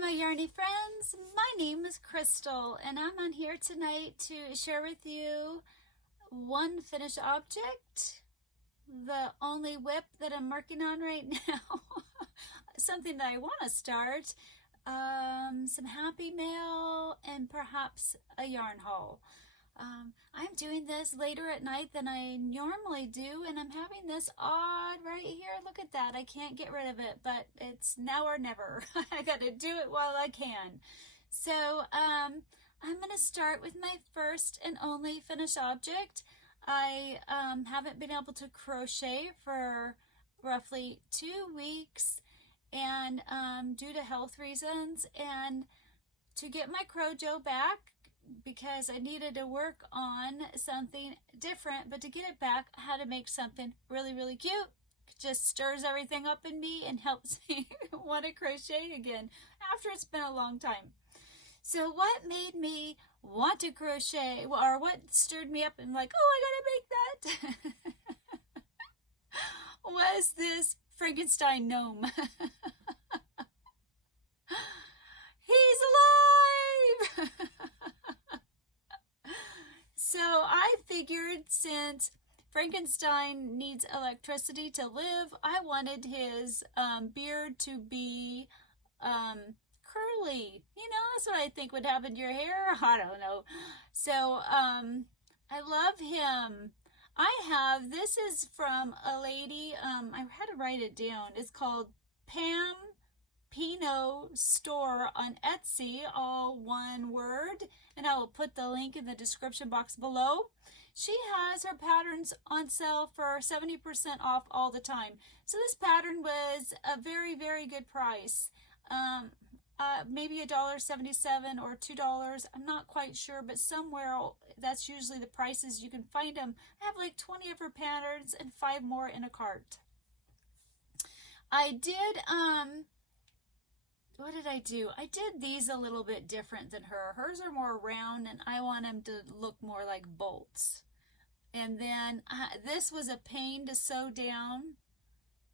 Hi my yarny friends, my name is Crystal and I'm on here tonight to share with you one finished object, the only WIP that I'm working on right now, something that I want to start, some happy mail and perhaps a yarn haul. I'm doing this later at night than I normally do, and I'm having this odd right here. Look at that. I can't get rid of it, but it's now or never. I got to do it while I can. So I'm going to start with my first and only finished object. I haven't been able to crochet for roughly 2 weeks, and due to health reasons, and to get my crojo back, because I needed to work on something different, but to get it back I had to make something really cute. It just stirs everything up in me and helps me want to crochet again after it's been a long time. So what made me want to crochet, or what stirred me up and like, oh, I gotta make that, was this Frankenstein gnome. He's alive! So I figured since Frankenstein needs electricity to live, I wanted his beard to be curly. You know, that's what I think would happen to your hair. I don't know. So I love him. This is from a lady, I had to write it down. It's called Pam Pino Store on Etsy, all one word, and I will put the link in the description box below. She has her patterns on sale for 70% off all the time. So this pattern was a very good price. Maybe $1.77 or $2. I'm not quite sure, but somewhere that's usually the prices. You can find them. I have like 20 of her patterns and 5 more in a cart. I did what did I do? I did these a little bit different than her. Hers are more round and I want them to look more like bolts. And then this was a pain to sew down.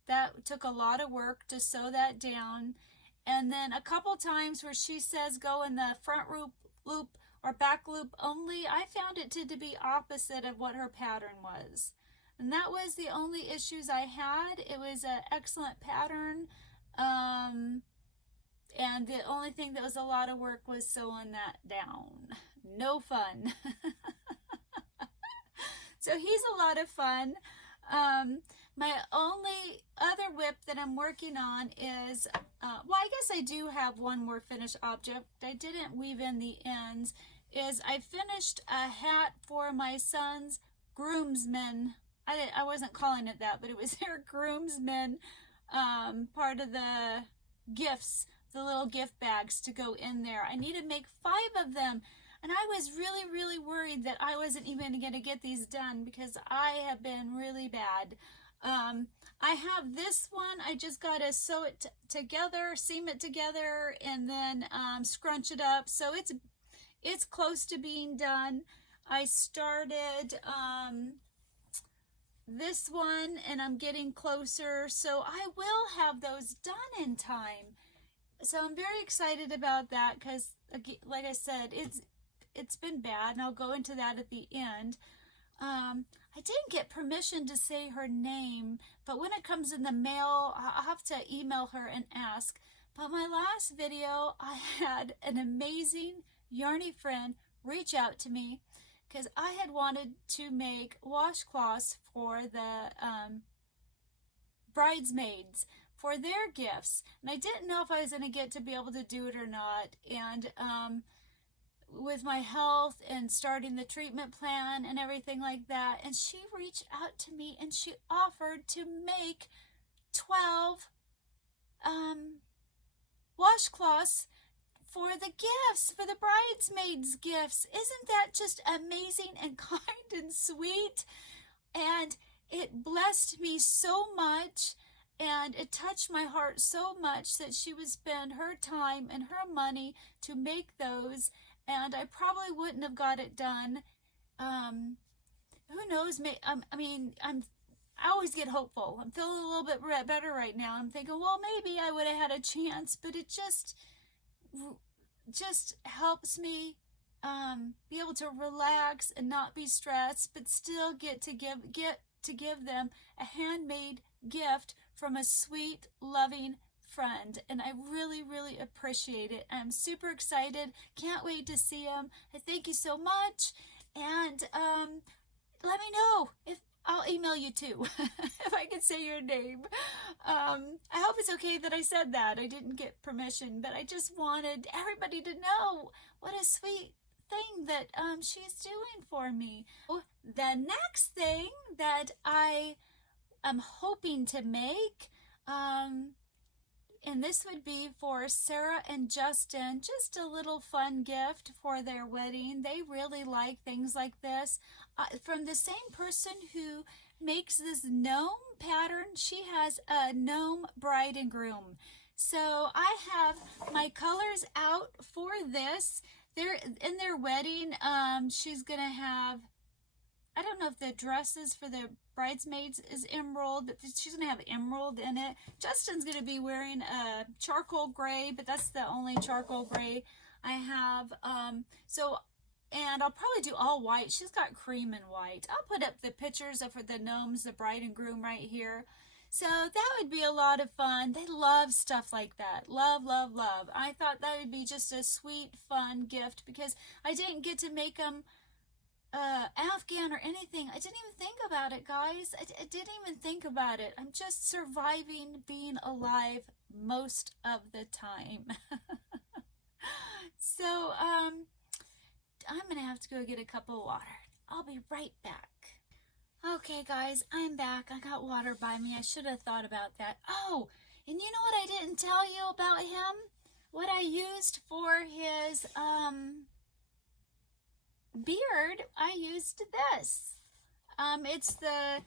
That took a lot of work to sew that down. And then a couple times where she says go in the front loop or back loop only, I found it to be opposite of what her pattern was. And that was the only issues I had. It was an excellent pattern. And the only thing that was a lot of work was sewing that down. No fun. So he's a lot of fun. My only other WIP that I'm working on is, well, I guess I do have one more finished object. I didn't weave in the ends. I finished a hat for my son's groomsmen. I wasn't calling it that, but it was their groomsmen, part of the gifts, the little gift bags to go in there. I need to make 5 of them, and I was really worried that I wasn't even going to get these done because I have been really bad. I have this one. I just got to sew it together, seam it together, and then scrunch it up. So it's close to being done. I started this one and I'm getting closer, so I will have those done in time. So I'm very excited about that because, like I said, it's been bad, and I'll go into that at the end. I didn't get permission to say her name, but when it comes in the mail, I'll have to email her and ask. But my last video, I had an amazing yarny friend reach out to me because I had wanted to make washcloths for the bridesmaids for their gifts, and I didn't know if I was going to get to be able to do it or not. And with my health and starting the treatment plan and everything like that, and she reached out to me and she offered to make 12 washcloths for the gifts, for the bridesmaids' gifts. Isn't that just amazing and kind and sweet? And it blessed me so much. And it touched my heart so much that she would spend her time and her money to make those, and I probably wouldn't have got it done. Who knows? I always get hopeful. I'm feeling a little bit better right now. I'm thinking, well, maybe I would have had a chance, but it just just helps me be able to relax and not be stressed, but still get to give them a handmade gift from a sweet, loving friend. And I really, really appreciate it. I'm super excited. Can't wait to see them. I thank you so much. And let me know if I'll email you too if I can say your name. I hope it's okay that I said that. I didn't get permission, but I just wanted everybody to know what a sweet thing that she's doing for me. The next thing that I am hoping to make, and this would be for Sarah and Justin, just a little fun gift for their wedding. They really like things like this. From the same person who makes this gnome pattern, she has a gnome bride and groom. So I have my colors out for this. They're in their wedding. She's gonna have, I don't know if the dresses for the bridesmaids is emerald, but she's gonna have emerald in it. Justin's gonna be wearing a charcoal gray, but that's the only charcoal gray I have. And I'll probably do all white. She's got cream and white. I'll put up the pictures for the gnomes, the bride and groom right here. So that would be a lot of fun. They love stuff like that. Love, love, love. I thought that would be just a sweet, fun gift because I didn't get to make them Afghan or anything. I didn't even think about it, guys. I didn't even think about it. I'm just surviving being alive most of the time. So, I'm going to have to go get a cup of water. I'll be right back. Okay, guys, I'm back. I got water by me. I should have thought about that. Oh, and you know what I didn't tell you about him? What I used for his beard, I used this. It's the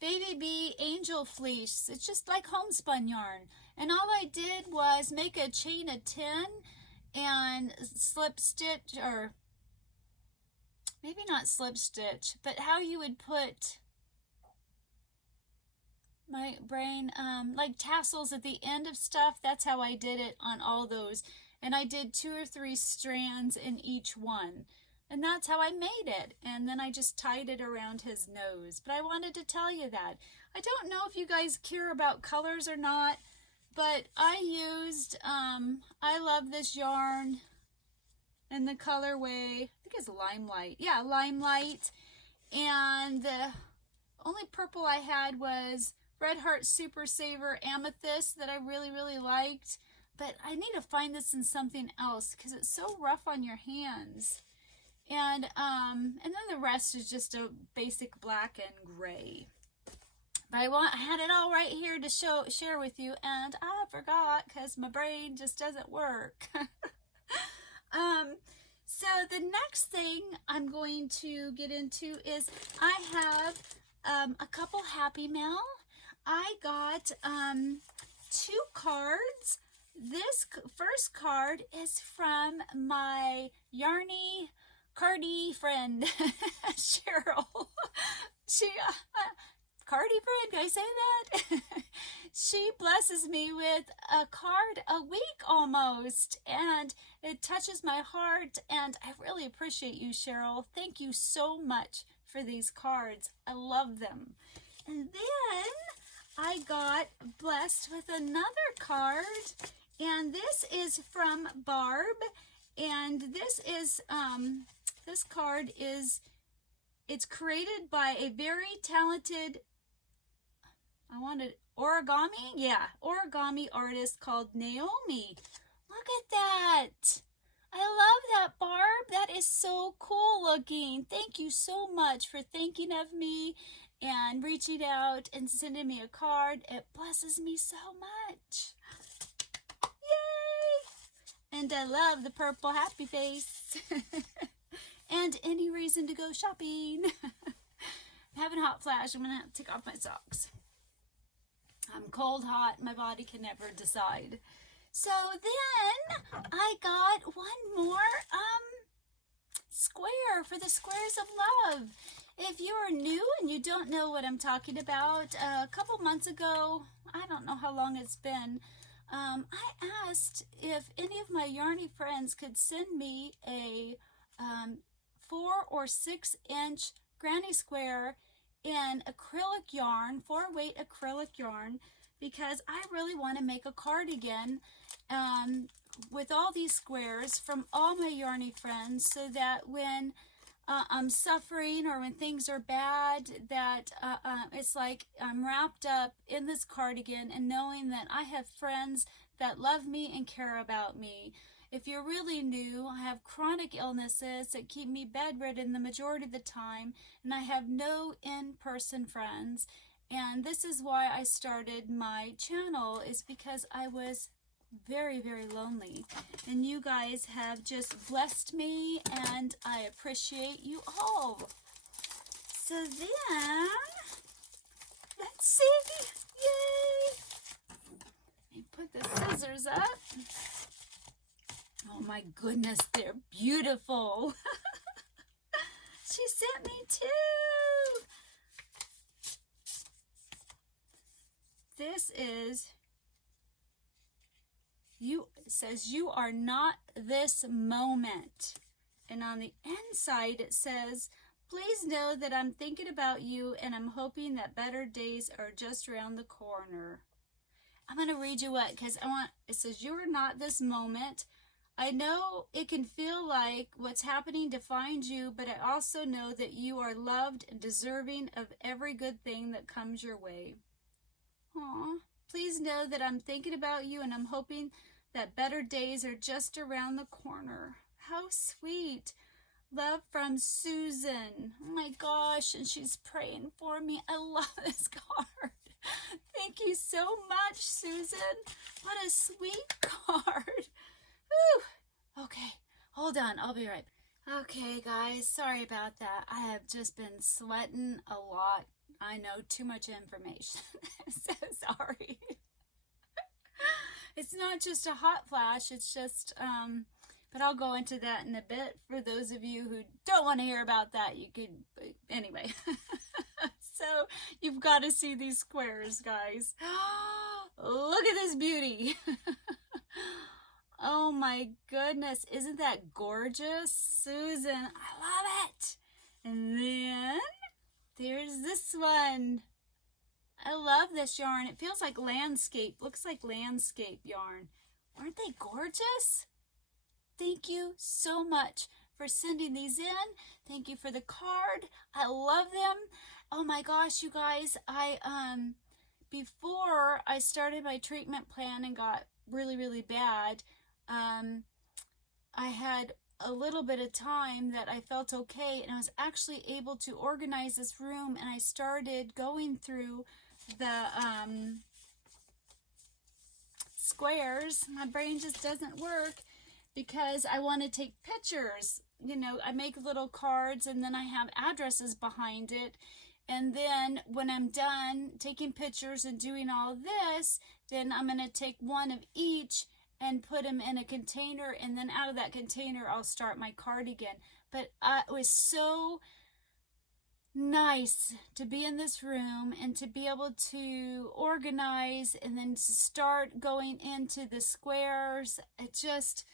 Baby Bee Angel Fleece. It's just like homespun yarn. And all I did was make a chain of 10 and slip stitch, or maybe not slip stitch, but how you would put, my brain, like tassels at the end of stuff. That's how I did it on all those. And I did 2 or 3 strands in each one. And that's how I made it. And then I just tied it around his nose. But I wanted to tell you that. I don't know if you guys care about colors or not, but I used, I love this yarn in the colorway, I think it's Limelight. Yeah, Limelight. And the only purple I had was Red Heart Super Saver Amethyst that I really, really liked. But I need to find this in something else because it's so rough on your hands. And then the rest is just a basic black and gray. But I had it all right here to share with you, and I forgot because my brain just doesn't work. So the next thing I'm going to get into is I have a couple Happy Mail. I got 2 cards. This first card is from my yarny Cardi friend, Cheryl. She, Cardi friend, can I say that? She blesses me with a card a week almost, and it touches my heart, and I really appreciate you, Cheryl. Thank you so much for these cards. I love them. And then I got blessed with another card, and this is from Barb, and this is, this card is, it's created by a very talented, origami? Yeah, origami artist called Naomi. Look at that. I love that, Barb. That is so cool looking. Thank you so much for thinking of me and reaching out and sending me a card. It blesses me so much. Yay! And I love the purple happy face. And any reason to go shopping. I'm having a hot flash. I'm going to have to take off my socks. I'm cold, hot. My body can never decide. So then I got one more square for the Squares of Love. If you are new and you don't know what I'm talking about, a couple months ago, I don't know how long it's been, I asked if any of my yarny friends could send me a 4 or 6 inch granny square in acrylic yarn, 4-weight acrylic yarn, because I really want to make a cardigan with all these squares from all my yarny friends, so that when I'm suffering or when things are bad, that it's like I'm wrapped up in this cardigan and knowing that I have friends that love me and care about me. If you're really new, I have chronic illnesses that keep me bedridden the majority of the time, and I have no in-person friends. And this is why I started my channel, is because I was very, very lonely. And you guys have just blessed me, and I appreciate you all. So then, let's see. Yay! Let me put the scissors up. Oh my goodness, they're beautiful. She sent me 2. This is, it says, you are not this moment. And on the inside it says, please know that I'm thinking about you and I'm hoping that better days are just around the corner. I'm going to read you what, because it says, you are not this moment. I know it can feel like what's happening defines you, but I also know that you are loved and deserving of every good thing that comes your way. Aw, please know that I'm thinking about you and I'm hoping that better days are just around the corner. How sweet. Love from Susan. Oh my gosh, and she's praying for me. I love this card. Thank you so much, Susan. What a sweet card. Whew. Okay, hold on. I'll be right back. Okay, guys, sorry about that. I have just been sweating a lot. I know, too much information. I'm so sorry. It's not just a hot flash. It's just, but I'll go into that in a bit. For those of you who don't want to hear about that, you could, anyway. So, you've got to see these squares, guys. Look at this beauty. Oh my goodness, isn't that gorgeous? Susan, I love it. And then there's this one. I love this yarn. It feels like landscape, looks like landscape yarn. Aren't they gorgeous? Thank you so much for sending these in. Thank you for the card. I love them. Oh my gosh, you guys, before I started my treatment plan and got really, really bad, I had a little bit of time that I felt okay, and I was actually able to organize this room, and I started going through the squares. My brain just doesn't work because I want to take pictures. You know, I make little cards and then I have addresses behind it. And then when I'm done taking pictures and doing all this, then I'm going to take one of each and put them in a container, and then out of that container I'll start my cardigan. But it was so nice to be in this room and to be able to organize and then to start going into the squares. It just,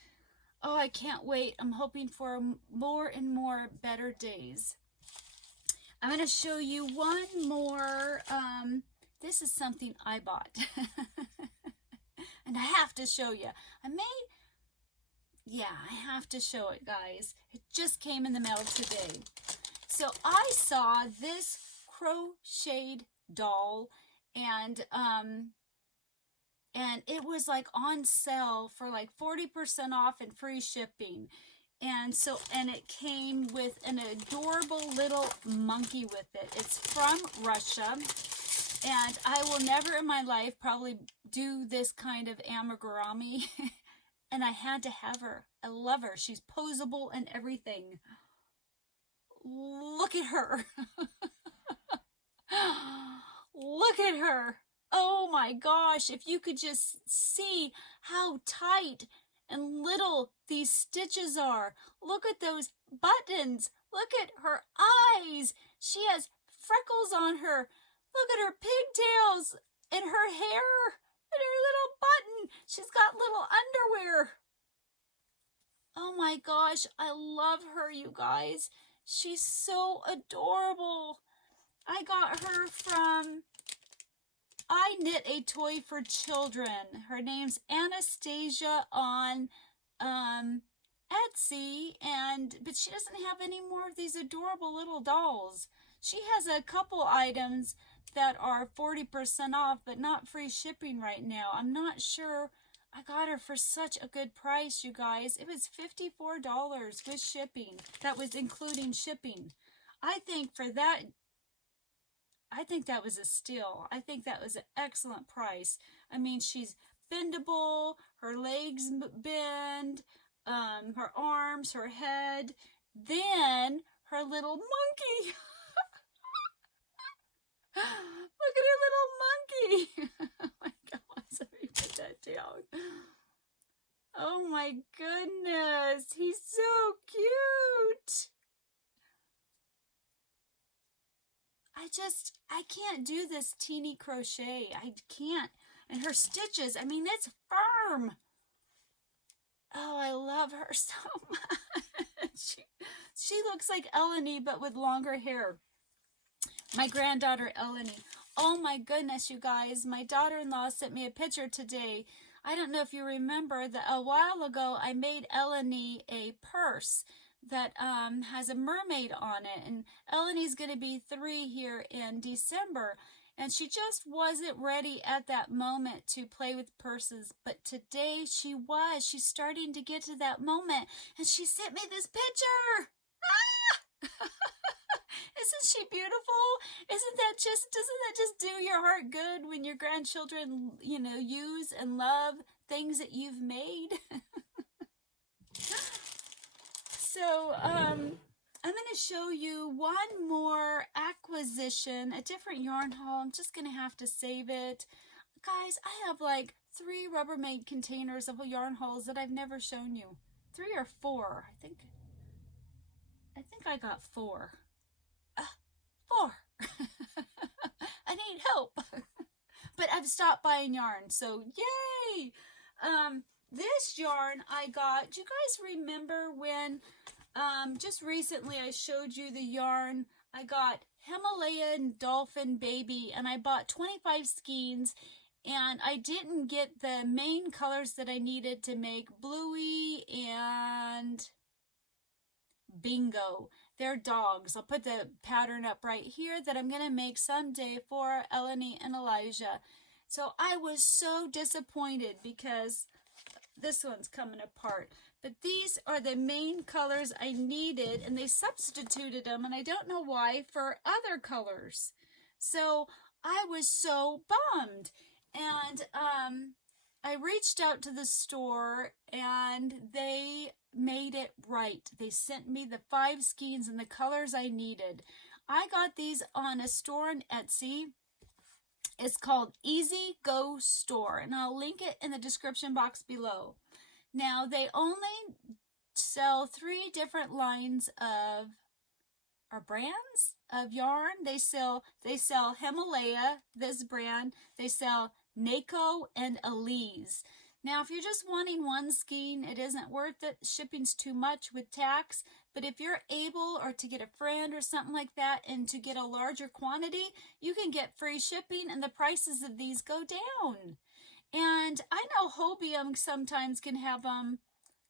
oh, I can't wait. I'm hoping for more and more better days. I'm going to show you one more. This is something I bought. And I have to show you. I have to show it, guys. It just came in the mail today. So I saw this crocheted doll, and it was like on sale for like 40% off and free shipping. And it came with an adorable little monkey with it. It's from Russia. And I will never in my life probably do this kind of amigurumi. And I had to have her. I love her. She's posable and everything. Look at her. Look at her. Oh my gosh. If you could just see how tight and little these stitches are. Look at those buttons. Look at her eyes. She has freckles on her. Look at her pigtails and her hair. And her little button. She's got little underwear. Oh my gosh, I love her, you guys. She's so adorable. I got her from I Knit a Toy for Children. Her name's Anastasia on Etsy, but she doesn't have any more of these adorable little dolls. She has a couple items that are 40% off, but not free shipping right now. I'm not sure. I got her for such a good price, you guys. It was $54 with shipping. That was including shipping. I think that was a steal. I think that was an excellent price. I mean, she's bendable, her legs bend, her arms, her head, then her little monkey. Look at her little monkey. Oh my gosh, let me put that down. Oh my goodness, he's so cute. I can't do this teeny crochet. I can't. And her stitches, I mean, it's firm. Oh, I love her so much. She looks like Eleni, but with longer hair. My granddaughter, Eleni. Oh my goodness, you guys. My daughter-in-law sent me a picture today. I don't know if you remember that a while ago I made Eleni a purse that has a mermaid on it. And Eleni's going to be 3 here in December. And she just wasn't ready at that moment to play with purses. But today she was. She's starting to get to that moment. And she sent me this picture. Ah! Isn't she beautiful? Doesn't that just do your heart good when your grandchildren, you know, use and love things that you've made? So, I'm going to show you one more acquisition, a different yarn haul. I'm just going to have to save it. Guys, I have like 3 Rubbermaid containers of yarn hauls that I've never shown you. 3 or 4, I think I got 4. 4. I need help. But I've stopped buying yarn, so yay! This yarn I got, do you guys remember when just recently I showed you the yarn? I got Himalayan Dolphin Baby, and I bought 25 skeins, and I didn't get the main colors that I needed to make Bluey and Bingo. They're dogs. I'll put the pattern up right here that I'm going to make someday for Eleni and Elijah. So I was so disappointed because this one's coming apart. But these are the main colors I needed, and they substituted them, and I don't know why, for other colors. So I was so bummed. And I reached out to the store, and they made it right. They sent me the 5 skeins and the colors I needed. I got these on a store on Etsy. It's called Easy Go Store, and I'll link it in the description box below. Now, they only sell 3 different lines of, or brands of yarn. They sell Himalaya, this brand. They sell Nako and Elise. Now, if you're just wanting 1 skein, it isn't worth it. Shipping's too much with tax. But if you're able, or to get a friend or something like that, and to get a larger quantity, you can get free shipping, and the prices of these go down. And I know Hobium sometimes can have them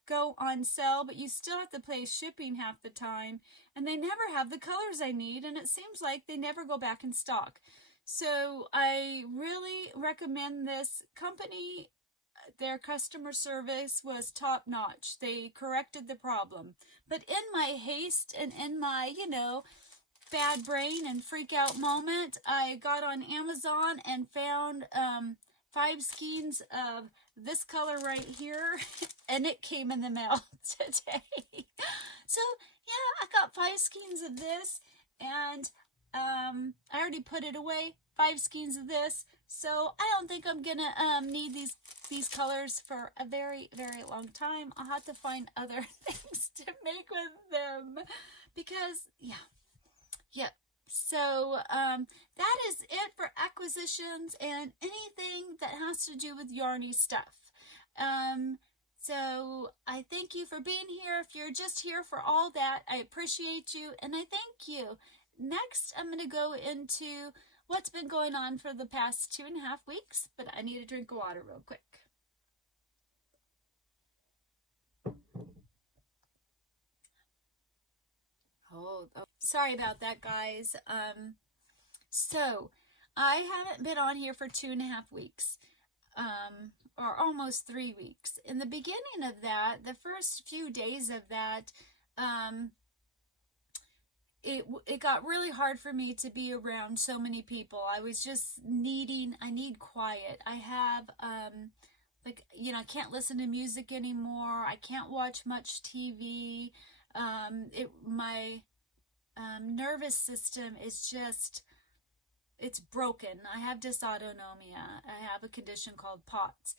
go on sale, but you still have to pay shipping half the time. And they never have the colors I need, and it seems like they never go back in stock. So I really recommend this company. Their customer service was top-notch. They corrected the problem. But in my haste and in my, bad brain and freak-out moment, I got on Amazon and found 5 skeins of this color right here, and it came in the mail today. So, yeah, I got 5 skeins of this, and I already put it away. 5 skeins of this. So I don't think I'm gonna need these colors for a very, very long time. I'll have to find other things to make with them because yeah, So that is it for acquisitions and anything that has to do with yarny stuff. So I thank you for being here. If you're just here for all that, I appreciate you and I thank you. Next, I'm going to go into what's been going on for the past 2.5 weeks, but I need a drink of water real quick. Oh, sorry about that, guys. So I haven't been on here for 2.5 weeks, or almost 3 weeks. In the beginning of that, the first few days of that, it got really hard for me to be around so many people. I was just I need quiet. I have, like, you know, I can't listen to music anymore. I can't watch much TV. My nervous system is just, it's broken. I have dysautonomia. I have a condition called POTS.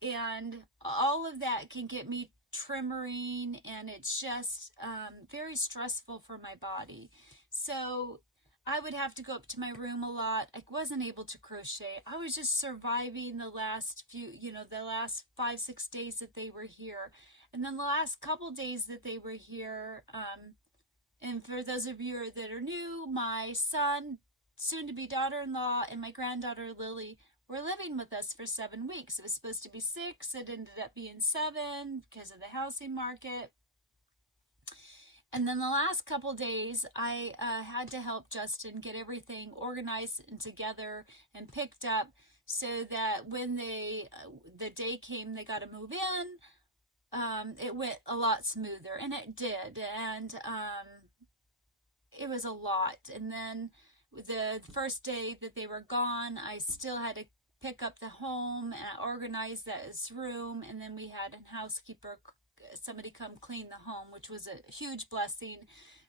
And all of that can get me tremoring, and it's just very stressful for my body. So I would have to go up to my room a lot. I wasn't able to crochet. I was just surviving the last few, the last 5-6 days that they were here. And then the last couple days that they were here, and for those of you that are new, my son, soon-to-be daughter-in-law, and my granddaughter Lily were living with us for 7 weeks. It was supposed to be 6. It ended up being 7 because of the housing market. And then the last couple days, I had to help Justin get everything organized and together and picked up so that when the day came, they got to move in. It went a lot smoother, and it did. And it was a lot. And then the first day that they were gone, I still had to pick up the home and I organized this room, and then we had a housekeeper, somebody come clean the home, which was a huge blessing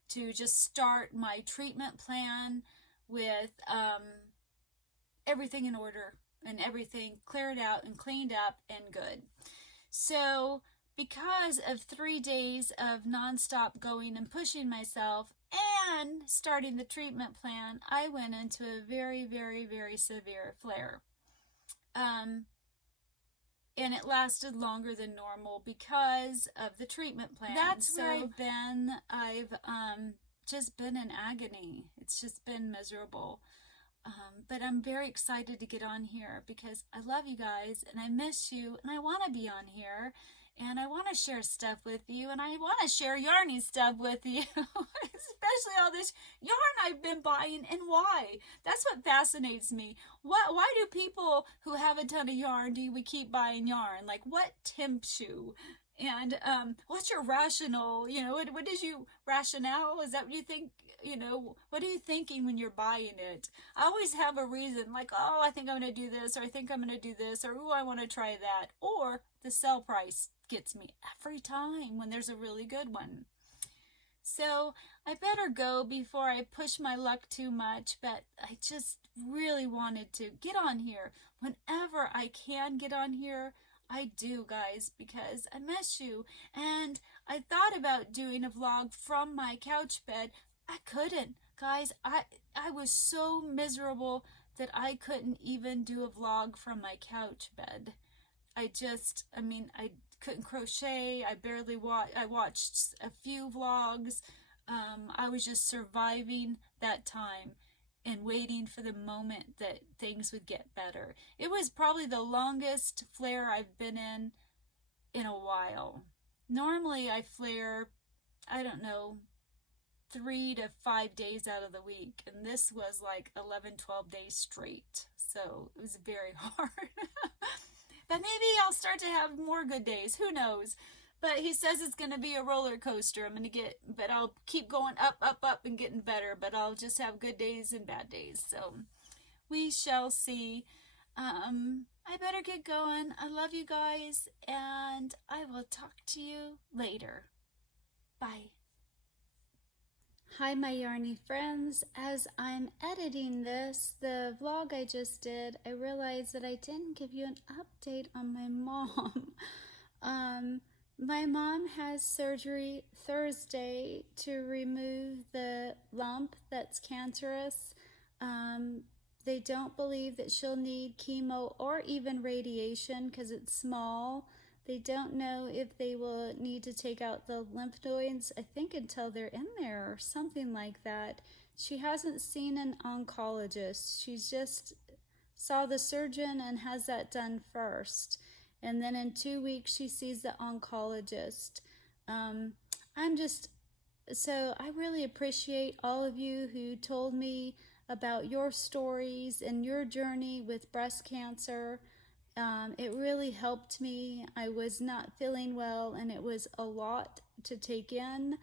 to just start my treatment plan with everything in order and everything cleared out and cleaned up and good. So because of 3 days of nonstop going and pushing myself and starting the treatment plan, I went into a very, very, very severe flare. And it lasted longer than normal because of the treatment plan. That's where I've been. I've just been in agony. It's just been miserable. But I'm very excited to get on here because I love you guys and I miss you and I want to be on here. And I want to share stuff with you, and I want to share yarny stuff with you, especially all this yarn I've been buying, and why. That's what fascinates me. Why do people who have a ton of yarn, we keep buying yarn? Like, what tempts you? And what's your rationale? What is your rationale? Is that what you think? What are you thinking when you're buying it? I always have a reason, like, oh, I think I'm going to do this, or I think I'm going to do this, or oh, I want to try that, or the sell price gets me every time when there's a really good one. So I better go before I push my luck too much, but I just really wanted to get on here. Whenever I can get on here, I do, guys, because I miss you. And I thought about doing a vlog from my couch bed. I couldn't, guys. I was so miserable that I couldn't even do a vlog from my couch bed. I couldn't crochet. I watched a few vlogs. I was just surviving that time and waiting for the moment that things would get better. It was probably the longest flare I've been in a while. Normally I flare, I don't know, 3 to 5 days out of the week, and this was like 11-12 days straight, so it was very hard. But maybe I'll start to have more good days, who knows. But he says it's going to be a roller coaster. But I'll keep going up, up, up and getting better, but I'll just have good days and bad days, so we shall see. I better get going. I love you guys, and I will talk to you later. Bye. Hi, my yarny friends. As I'm editing the vlog I just did, I realized that I didn't give you an update on my mom. My mom has surgery Thursday to remove the lump that's cancerous. Um, they don't believe that she'll need chemo or even radiation because it's small. They don't know if they will need to take out the lymph nodes, I think, until they're in there or something like that. She hasn't seen an oncologist. She's just saw the surgeon and has that done first. And then in 2 weeks, she sees the oncologist. Um, I'm just, so I really appreciate all of you who told me about your stories and your journey with breast cancer. It really helped me. I was not feeling well, and it was a lot to take in.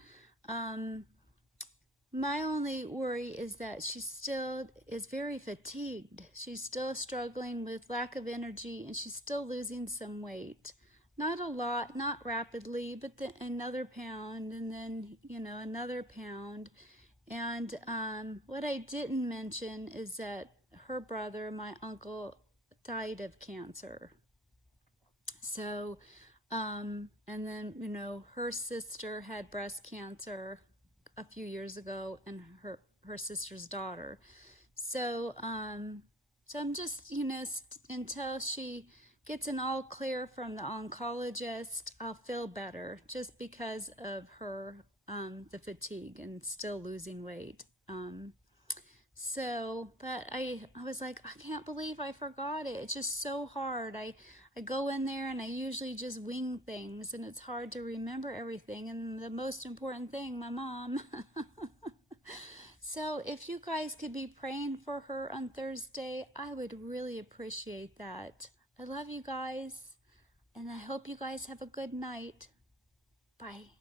My only worry is that she still is very fatigued. She's still struggling with lack of energy, and she's still losing some weight. Not a lot, not rapidly, but another pound, and then, another pound. And what I didn't mention is that her brother, my uncle, died of cancer. So, and then, her sister had breast cancer a few years ago, and her sister's daughter. So so I'm just, until she gets an all clear from the oncologist, I'll feel better, just because of her the fatigue and still losing weight. But I was like, I can't believe I forgot it. It's just so hard. I go in there and I usually just wing things, and it's hard to remember everything. And the most important thing, my mom. So if you guys could be praying for her on Thursday, I would really appreciate that. I love you guys, and I hope you guys have a good night. Bye.